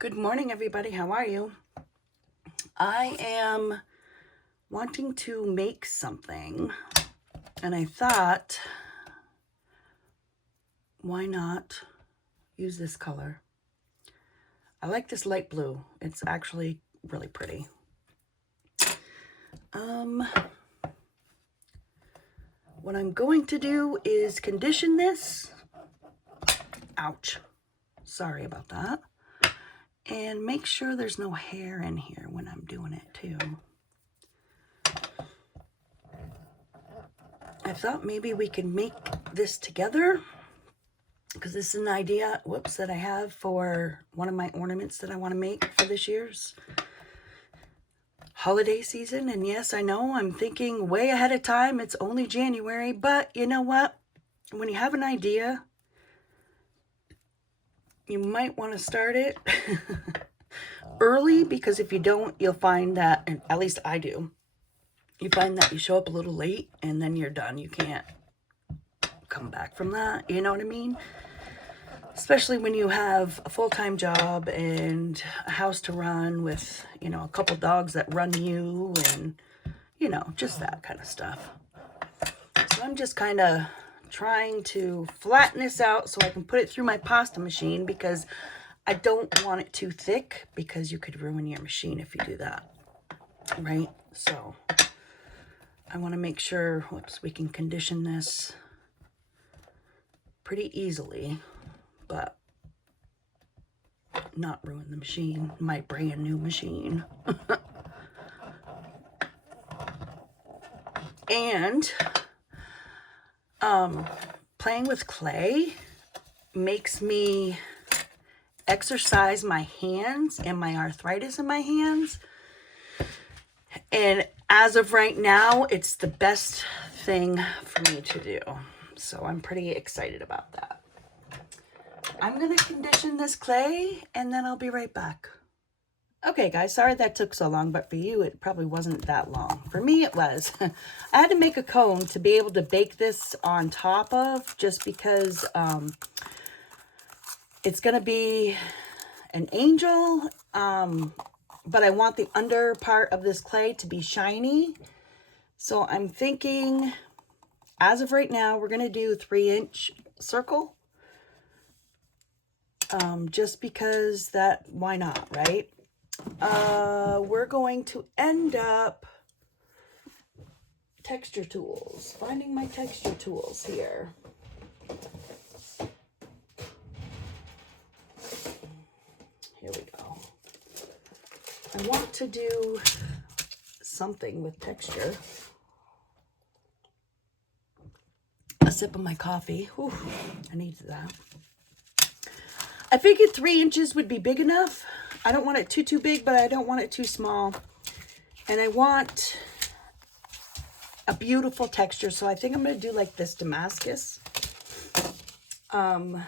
Good morning, everybody. How are you? I am wanting to make something, and I thought, why not use this color? I like this light blue. It's actually really pretty. What I'm going to do is condition this. Ouch. Sorry about that. And make sure there's no hair in here when I'm doing it too. I thought maybe we could make this together because this is an idea, that I have for one of my ornaments that I want to make for this year's holiday season. And yes, I know I'm thinking way ahead of time. It's only January, but you know what? When you have an idea, you might want to start it early, because if you don't, you'll find that, and at least I do, you find that you show up a little late and then you're done. You can't come back from that. You know what I mean? Especially when you have a full-time job and a house to run with, a couple dogs that run you and, just that kind of stuff. So I'm just kind of trying to flatten this out so I can put it through my pasta machine, because I don't want it too thick, because you could ruin your machine if you do that, right? So I want to make sure, we can condition this pretty easily, but not ruin the machine, my brand new machine. And playing with clay makes me exercise my hands and my arthritis in my hands. And as of right now, it's the best thing for me to do. So I'm pretty excited about that. I'm going to condition this clay and then I'll be right back. Okay, guys, sorry that took so long, but for you, it probably wasn't that long. For me, it was. I had to make a cone to be able to bake this on top of, just because it's going to be an angel, but I want the under part of this clay to be shiny. So I'm thinking, as of right now, we're going to do 3-inch circle. Just because why not, right? We're going to end up texture tools, finding my texture tools here. Here we go. I want to do something with texture. A sip of my coffee. Whew, I need that. I figured 3 inches would be big enough. I don't want it too big, but I don't want it too small. And I want a beautiful texture, so I think I'm going to do like this Damascus. We're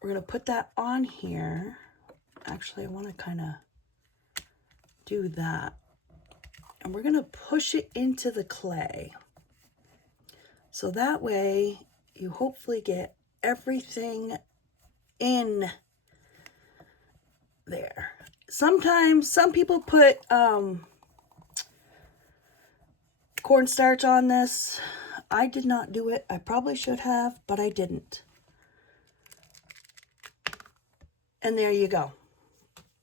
going to put that on here. Actually, I want to kind of do that. And we're going to push it into the clay. So that way, you hopefully get everything in there. Sometimes, some people put cornstarch on this. I did not do it. I probably should have, but I didn't. And there you go.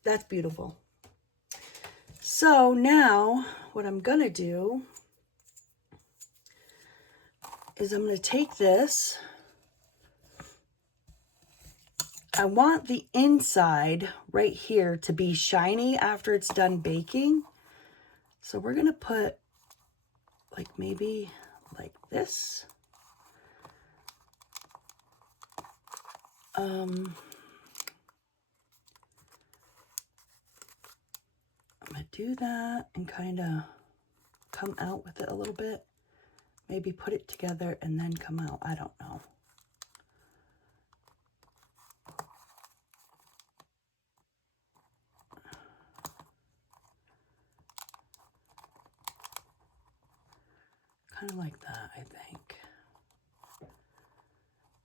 That's beautiful. So now what I'm going to do is I'm going to take this. I want the inside right here to be shiny after it's done baking. So we're going to put like maybe like this. I'm going to do that and kind of come out with it a little bit. Maybe put it together and then come out. I don't know. Kind of like that, I think.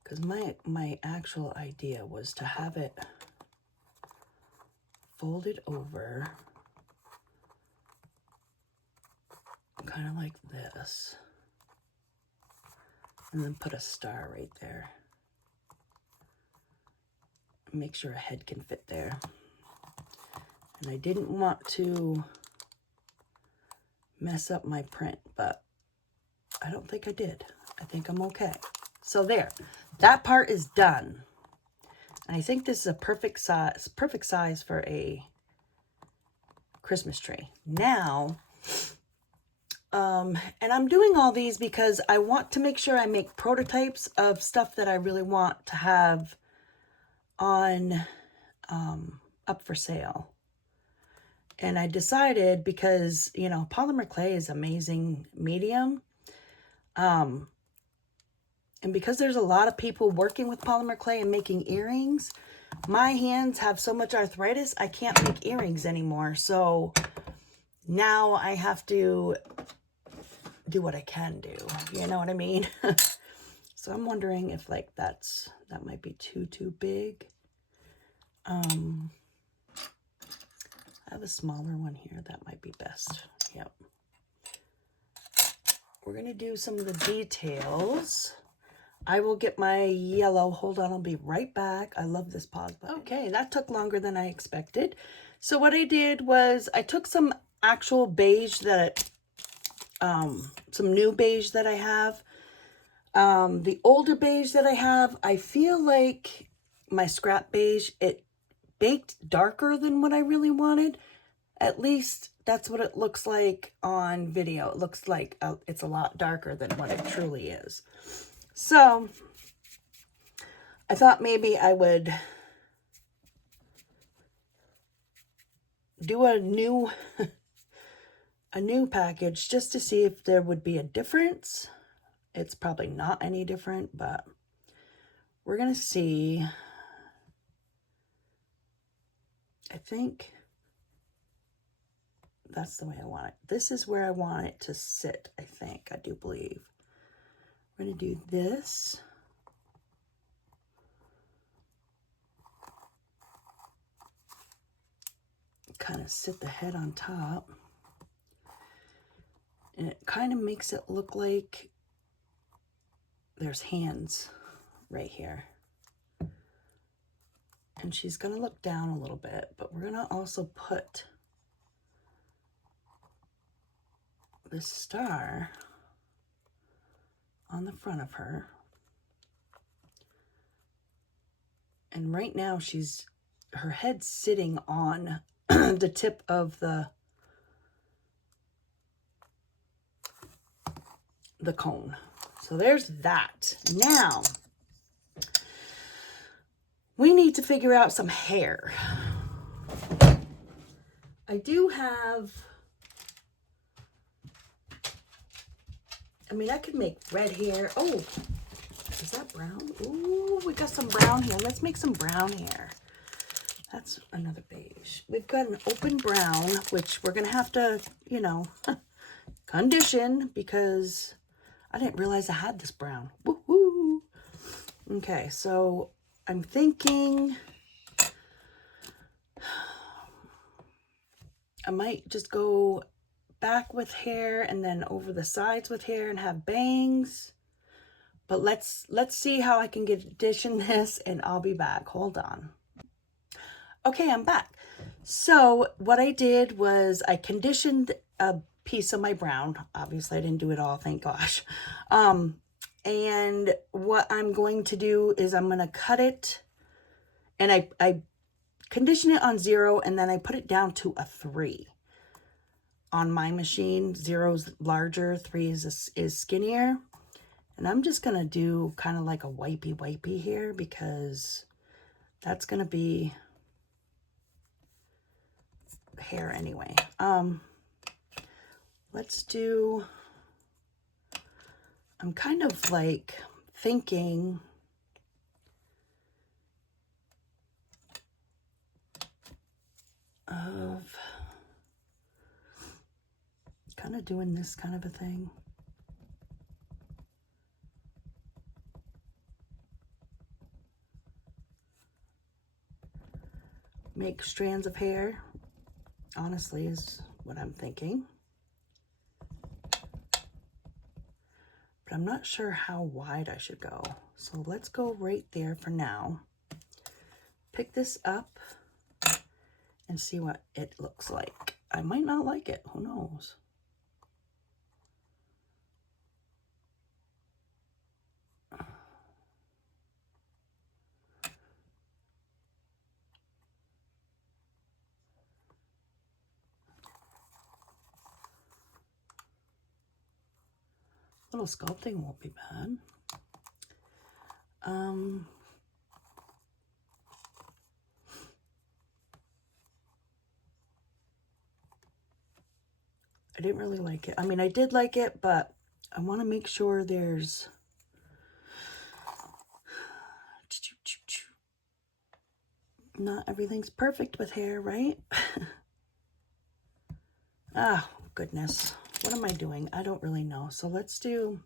Because my actual idea was to have it fold it over kind of like this, and then put a star right there. Make sure a head can fit there. And I didn't want to mess up my print, but I don't think I did. I think I'm okay. So there, that part is done. And I think this is a perfect size for a Christmas tree. Now, and I'm doing all these because I want to make sure I make prototypes of stuff that I really want to have on up for sale. And I decided, because, you know, polymer clay is amazing medium. And because there's a lot of people working with polymer clay and making earrings, my hands have so much arthritis, I can't make earrings anymore. So now I have to do what I can do. You know what I mean? So I'm wondering if like that might be too big. I have a smaller one here. That might be best. Yep. We're going to do some of the details. I will get my yellow. Hold on, I'll be right back. I love this pause button. Okay, that took longer than I expected. So what I did was I took some actual beige that, some new beige that I have. The older beige that I have, I feel like my scrap beige, it baked darker than what I really wanted. At least that's what it looks like on video. It looks like it's a lot darker than what it truly is. So I thought maybe I would do a new package just to see if there would be a difference. It's probably not any different, but we're gonna see. I think that's the way I want it. This is where I want it to sit, I think. I do believe. We're going to do this. Kind of sit the head on top. And it kind of makes it look like there's hands right here. And she's going to look down a little bit, but we're going to also put this star on the front of her. And right now her head's sitting on the tip of the cone. So there's that. Now, we need to figure out some hair. I do have, I mean, I could make red hair. Oh, is that brown? Ooh, we got some brown hair. Let's make some brown hair. That's another beige. We've got an open brown, which we're going to have to, you know, condition, because I didn't realize I had this brown. Woohoo! Okay, so I'm thinking I might just go back with hair and then over the sides with hair and have bangs. But let's see how I can condition this, and I'll be back. Hold on. Okay, I'm back. So what I did was I conditioned a piece of my brown. Obviously, I didn't do it all, thank gosh. And what I'm going to do is I'm going to cut it, and I condition it on 0, and then I put it down to a 3. On my machine, 0's larger, 3 is skinnier. And I'm just going to do kind of like a wipey here, because that's going to be hair anyway. Let's do, I'm kind of like thinking of kind of doing this kind of a thing. make strands of hair, honestly, is what I'm thinking. But I'm not sure how wide I should go. So let's go right there for now. Pick this up and see what it looks like. I might not like it, who knows? A little sculpting won't be bad. I didn't really like it. I mean, I did like it, but I want to make sure there's not everything's perfect with hair, right? Oh, goodness. What am I doing? I don't really know. So let's do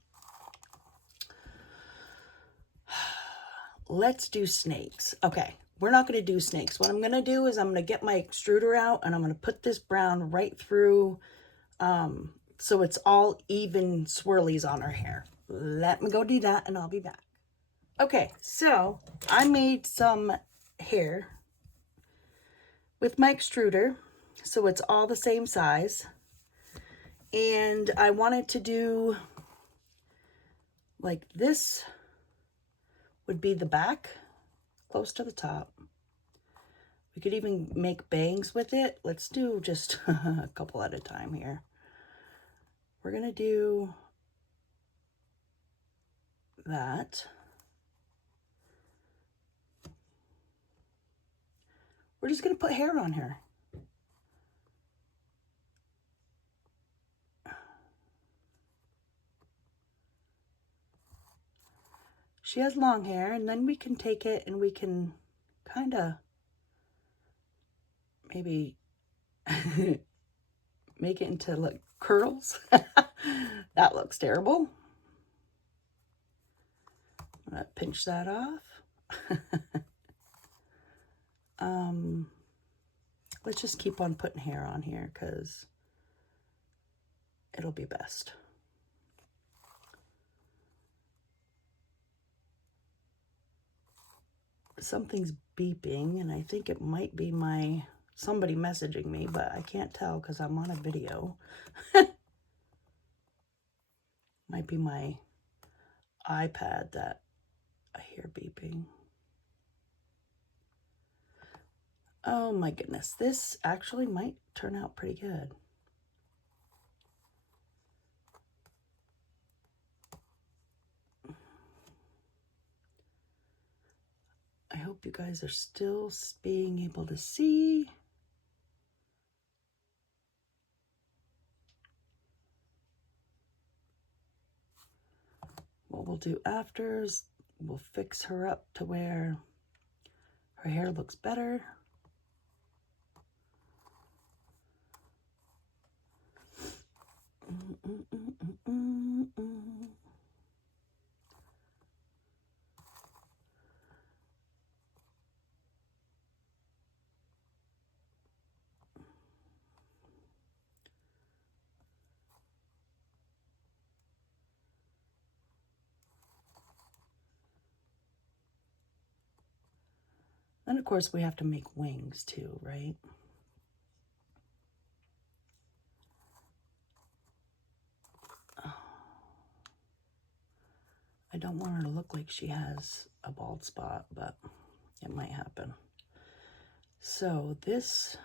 snakes. Okay, we're not going to do snakes. What I'm going to do is I'm going to get my extruder out and I'm going to put this brown right through so it's all even swirlies on her hair. Let me go do that and I'll be back. Okay, so I made some hair with my extruder, so it's all the same size. And I wanted to do like this would be the back, close to the top. We could even make bangs with it. Let's do just a couple at a time here. We're gonna do that. We're just gonna put hair on her. She has long hair, and then we can take it and we can kind of maybe make it into like curls. That looks terrible. I'm gonna pinch that off. Let's just keep on putting hair on here because it'll be best. Something's beeping, and I think it might be somebody messaging me, but I can't tell because I'm on a video. Might be my iPad that I hear beeping. Oh my goodness, this actually might turn out pretty good. I hope you guys are still being able to see. What we'll do after is we'll fix her up to where her hair looks better. And of course we have to make wings too, right? I don't want her to look like she has a bald spot, but it might happen. So this,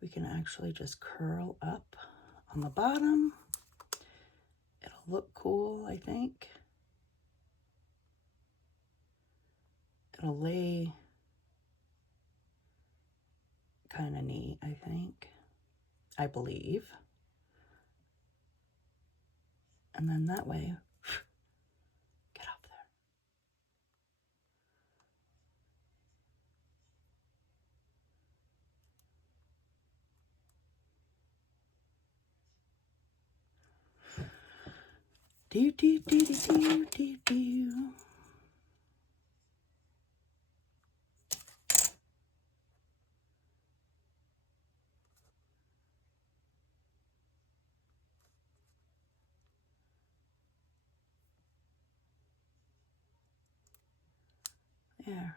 we can actually just curl up on the bottom. It'll look cool, I think. It'll lay kind of neat, I think. I believe. And then that way, get up there. Do, do, do, do, do, do, do. There.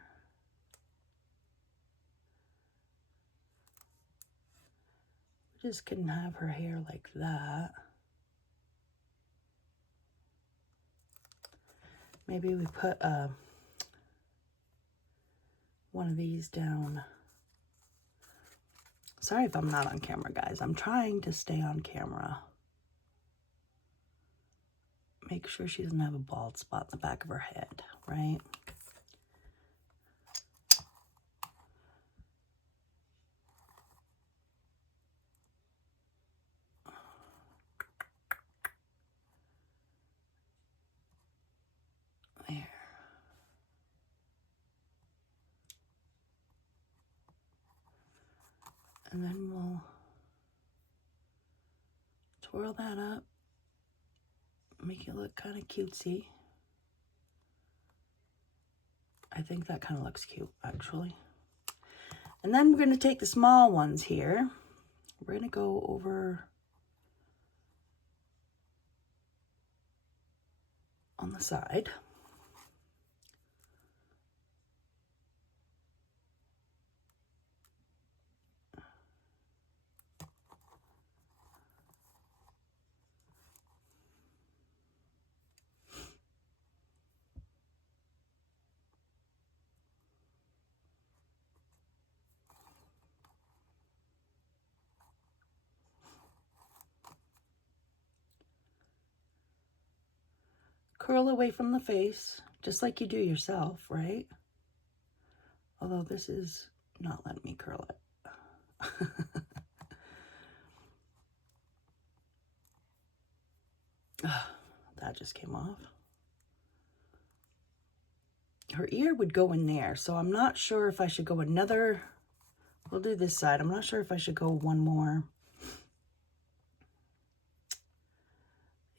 We just can have her hair like that. Maybe we put one of these down. Sorry if I'm not on camera, guys. I'm trying to stay on camera. Make sure she doesn't have a bald spot in the back of her head, right? There. And then we'll twirl that up, make it look kind of cutesy. I think that kind of looks cute, actually. And then we're going to take the small ones here. We're going to go over on the side. Curl away from the face, just like you do yourself, right? Although this is not letting me curl it. That just came off. Her ear would go in there, so I'm not sure if I should go another. We'll do this side. I'm not sure if I should go one more.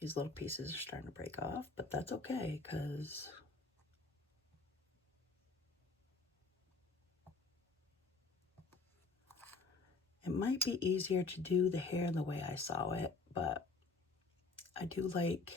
These little pieces are starting to break off, but that's okay, because it might be easier to do the hair the way I saw it, but I do like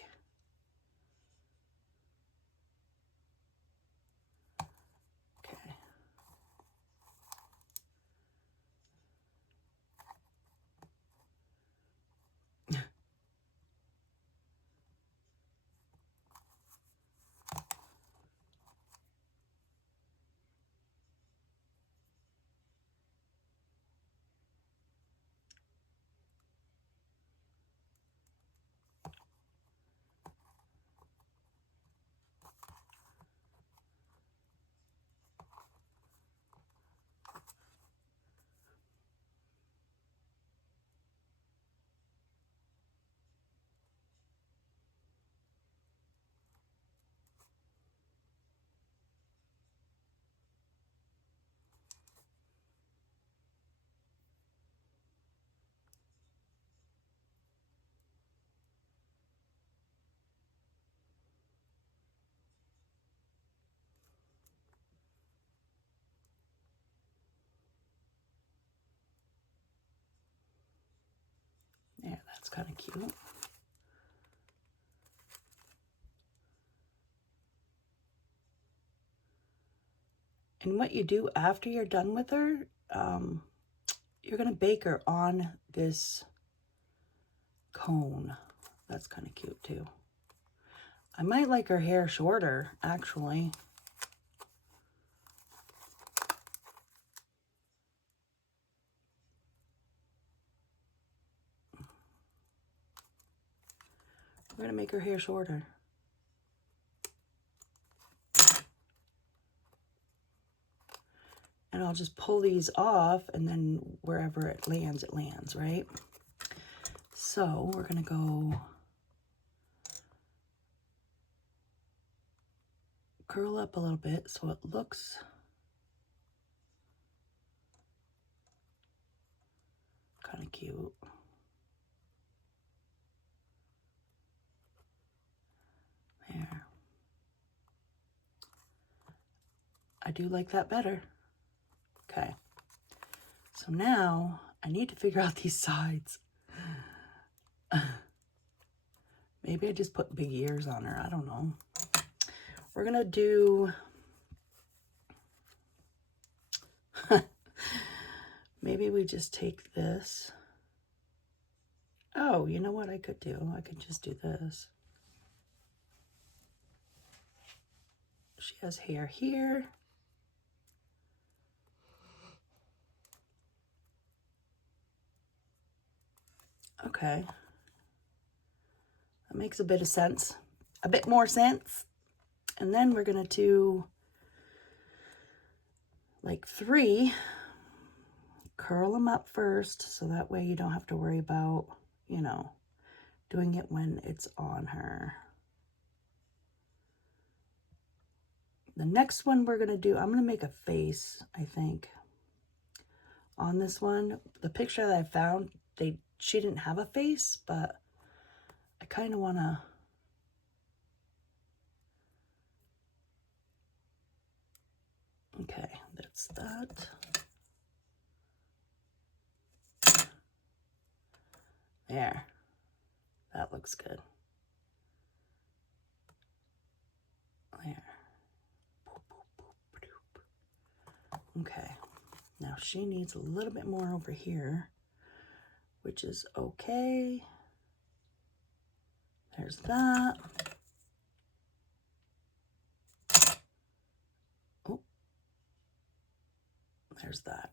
yeah, that's kind of cute. And what you do after you're done with her, you're going to bake her on this cone. That's kind of cute too. I might like her hair shorter, actually. We're going to make her hair shorter. And I'll just pull these off, and then wherever it lands, right? So we're going to go curl up a little bit so it looks kind of cute. There. I do like that better. Okay. So now I need to figure out these sides. Maybe I just put big ears on her. I don't know. We're going to do maybe we just take this. Oh, you know what I could do? I could just do this. She has hair here. Okay. That makes a bit of sense. A bit more sense. And then we're going to do like 3. Curl them up first, so that way you don't have to worry about, you know, doing it when it's on her. The next one we're going to do, I'm going to make a face, I think, on this one. The picture that I found, she didn't have a face, but I kind of want to... Okay, that's that. There. That looks good. There. Okay. Now she needs a little bit more over here, which is okay. There's that. Oh. There's that.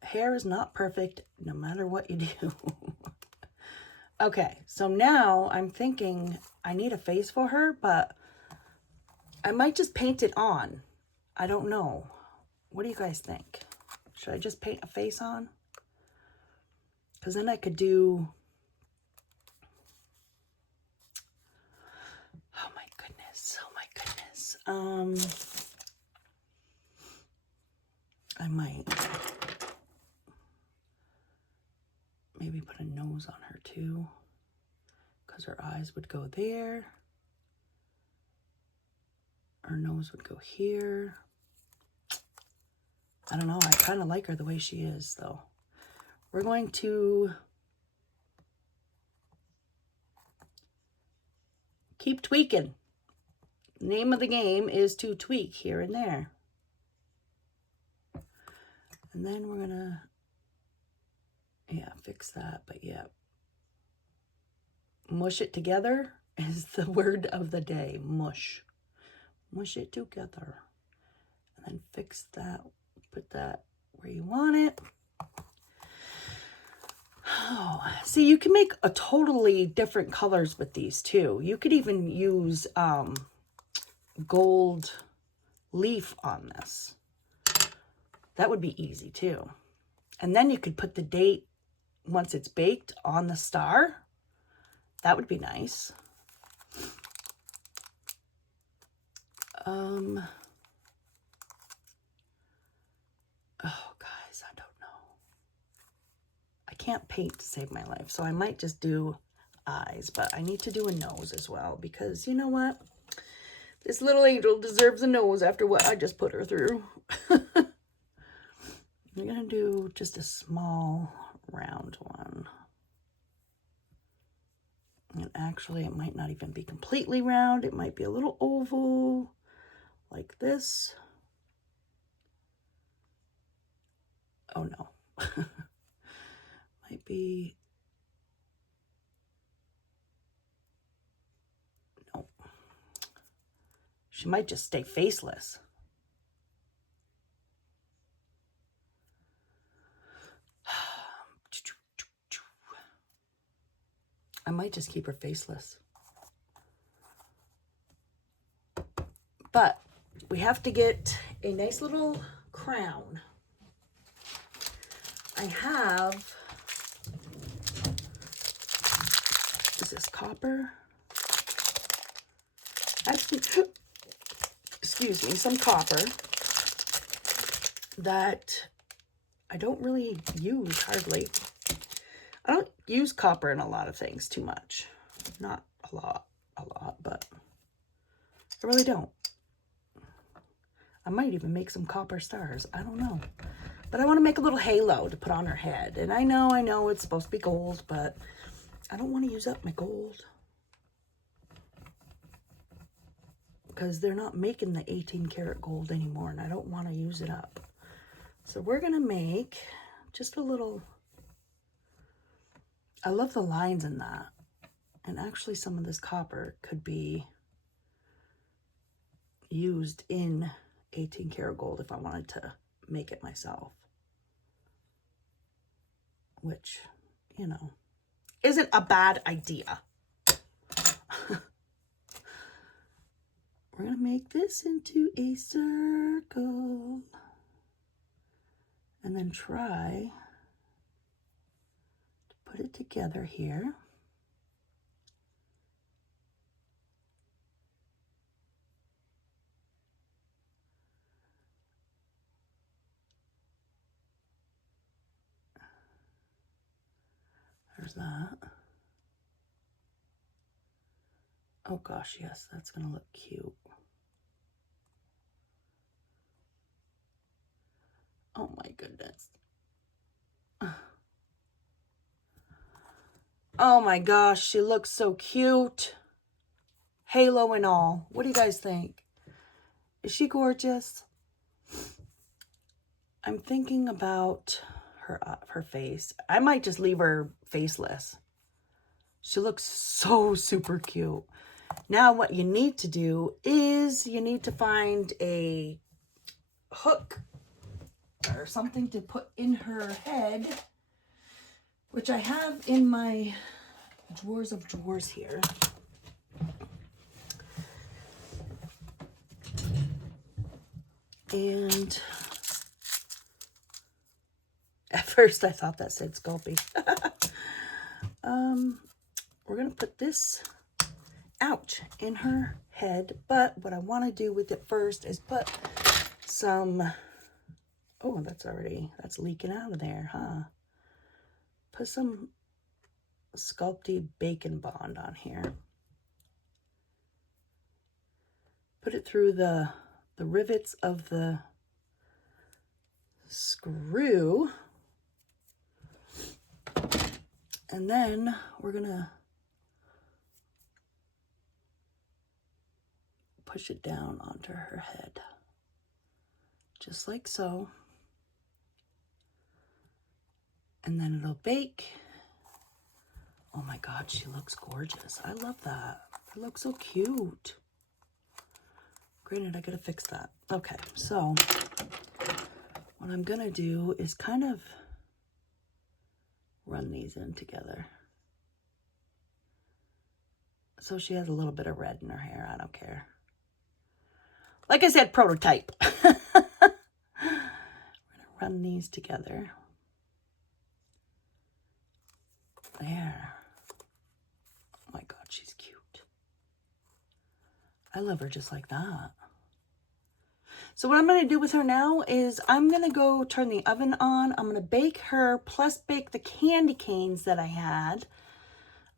Hair is not perfect no matter what you do. Okay, so now I'm thinking I need a face for her, but I might just paint it on. I don't know. What do you guys think? Should I just paint a face on? Because then I could do... Oh my goodness. Oh my goodness. I might maybe put a nose on her too, because her eyes would go there. Her nose would go here. I don't know. I kind of like her the way she is, though. We're going to keep tweaking. Name of the game is to tweak here and there. And then we're going to, yeah, fix that. But yeah, mush it together is the word of the day. Mush. Mush it together. And then fix that. Put that where you want it. Oh, see, you can make a totally different colors with these too. You could even use gold leaf on this. That would be easy too. And then you could put the date once it's baked on the star. That would be nice. Oh, guys, I don't know. I can't paint to save my life, so I might just do eyes, but I need to do a nose as well, because you know what? This little angel deserves a nose after what I just put her through. I'm gonna do just a small round one. And actually, it might not even be completely round. It might be a little oval, like this. Oh no. Might be... No. She might just stay faceless. I might just keep her faceless. But we have to get a nice little crown. I have, is this copper? Actually, excuse me, some copper that I don't really use hardly. I don't use copper in a lot of things too much. Not a lot, but I really don't. I might even make some copper stars. I don't know. But I want to make a little halo to put on her head. And I know it's supposed to be gold, but I don't want to use up my gold. because they're not making the 18 karat gold anymore, and I don't want to use it up. So we're going to make just a little, I love the lines in that. And actually some of this copper could be used in 18 karat gold if I wanted to make it myself. Which, you know, isn't a bad idea. We're going to make this into a circle. And then try to put it together here. There's that. Oh gosh, yes, that's going to look cute. Oh my goodness. Oh my gosh, she looks so cute. Halo and all. What do you guys think? Is she gorgeous? I'm thinking about her face. I might just leave her faceless. She looks so super cute. Now what you need to do is you need to find a hook or something to put in her head, which I have in my drawers of drawers here. And at first I thought that said Sculpey. We're going to put this, ouch, in her head. But what I want to do with it first is put some, oh, that's leaking out of there, huh? Put some Sculpey Bacon Bond on here. Put it through the rivets of the screw. And then we're going to push it down onto her head. Just like so. And then it'll bake. Oh my God, she looks gorgeous. I love that. It looks so cute. Granted, I gotta fix that. Okay, so what I'm gonna do is kind of run these in together. So she has a little bit of red in her hair. I don't care. Like I said, prototype. We're gonna run these together. There. Oh my God, she's cute. I love her just like that. So what I'm going to do with her now is I'm going to go turn the oven on. I'm going to bake her plus bake the candy canes that I had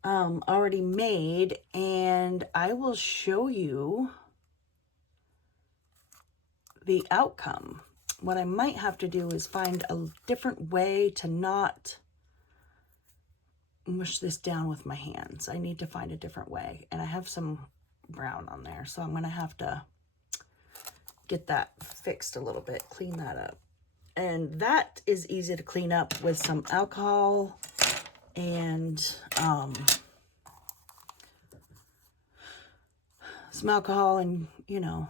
already made. And I will show you the outcome. What I might have to do is find a different way to not mush this down with my hands. I need to find a different way. And I have some brown on there, so I'm going to have to get that fixed a little bit, clean that up. And that is easy to clean up with some alcohol and some alcohol and, you know,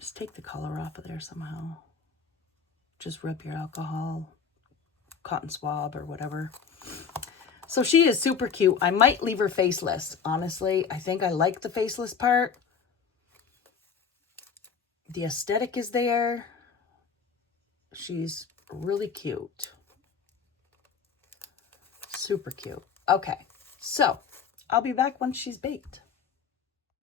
just take the color off of there somehow. Just rub your alcohol, cotton swab or whatever. So she is super cute. I might leave her faceless, honestly. I think I like the faceless part. The aesthetic is there. She's really cute. Super cute. Okay, so I'll be back once she's baked.